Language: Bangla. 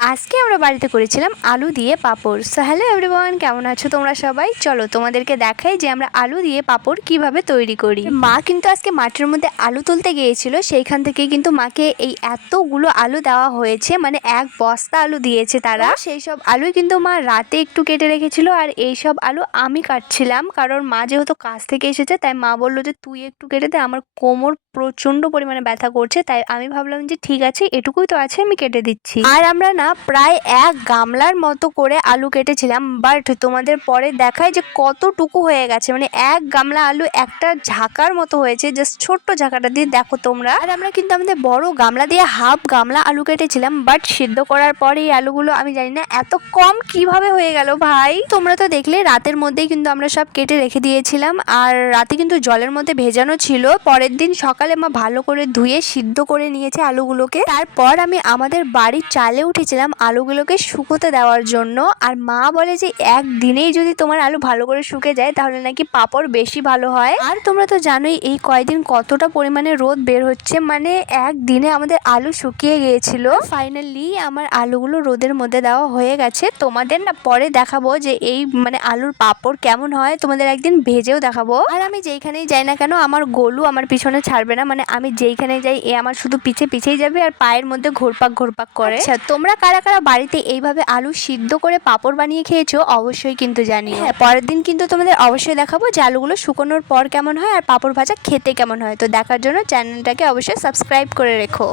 আজকে আমরা বাড়িতে করেছিলাম আলু দিয়ে পাঁপড়। সো হ্যালো এভরিওয়ান, কেমন আছো তোমরা সবাই? চলো তোমাদেরকে দেখাই যে আমরা আলু দিয়ে পাঁপড় কিভাবে তৈরি করি। মা কিন্তু আজকে মাঠের মধ্যে আলু তুলতে গিয়েছিল, সেইখান থেকে কিন্তু মাকে এই এতগুলো আলু দেওয়া হয়েছে, মানে এক বস্তা আলু দিয়েছে তারা। সেই সব আলু কিন্তু মা রাতে একটু কেটে রেখেছিল, আর এই সব আলু আমি কাটছিলাম, কারণ মা যেহেতু কাজ থেকে এসেছে তাই মা বললো যে তুই একটু কেটে দে, আমার কোমর প্রচন্ড পরিমাণে ব্যথা করছে। তাই আমি ভাবলাম যে ঠিক আছে, এটুকুই তো আছে, আমি কেটে দিচ্ছি। আর আমরা না প্রায় এক গামলার মতো করে আলু কেটেছিলাম, বাট তোমাদের পরে দেখায় যে কতটুকু হয়ে গেছে, মানে এক গামলা আলু একটা ঝাঁকার মতো হয়েছে, জাস্ট ছোট্ট ঝাঁকাটা দিয়ে দেখো তোমরা। আর আমরা কিন্তু আমাদের বড় গামলা দিয়ে হাফ গামলা আলু কেটেছিলাম, বাট সিদ্ধ করার পরে এই আলুগুলো আমি জানি না এত কম কিভাবে হয়ে গেল ভাই। তোমরা তো দেখলে রাতের মধ্যেই কিন্তু আমরা সব কেটে রেখে দিয়েছিলাম, আর রাতে কিন্তু জলের মধ্যে ভেজানো ছিল। পরের দিন সকালে মা ভালো করে ধুয়ে সিদ্ধ করে নিয়েছে আলুগুলোকে। তারপর আমি আমাদের বাড়ির চালে উঠেছিলাম আলুগুলোকে শুকোতে দেওয়ার জন্য। আর মা বলে যে একদিনেই যদি তোমার আলু ভালো করে শুকে যায় তাহলে নাকি পাঁপড় বেশি ভালো হয়। আর তোমরা তো জানোই এই কয়দিন কতটা পরিমাণে রোদ বের হচ্ছে, মানে একদিনে আমাদের আলু শুকিয়ে গিয়েছিল। ফাইনালি আমার আলুগুলো রোদের মধ্যে দেওয়া হয়ে গেছে। তোমাদের না পরে দেখাবো যে এই মানে আলুর পাঁপড় কেমন হয়, তোমাদের একদিন ভেজেও দেখাবো। আর আমি যেইখানেই যাই না কেন আমার গোলু আমার পিছনে ছাড়বে না, মানে আমি যেইখানে যাই এ আমার শুধু পিছেই যাবে আর পায়ের মধ্যে ঘোরপাক করে। আচ্ছা, তোমরা কারা কারা বাড়িতে এইভাবে আলু সিদ্ধ করে পাঁপড় বানিয়ে খেয়েছো অবশ্যই কিন্তু জানিও। হ্যাঁ, পরের দিন কিন্তু তোমাদের অবশ্যই দেখাবো যে আলুগুলো শুকোনোর পর কেমন হয় আর পাঁপড় ভাজা খেতে কেমন হয়। তো দেখার জন্য চ্যানেলটাকে অবশ্যই সাবস্ক্রাইব করে রেখো।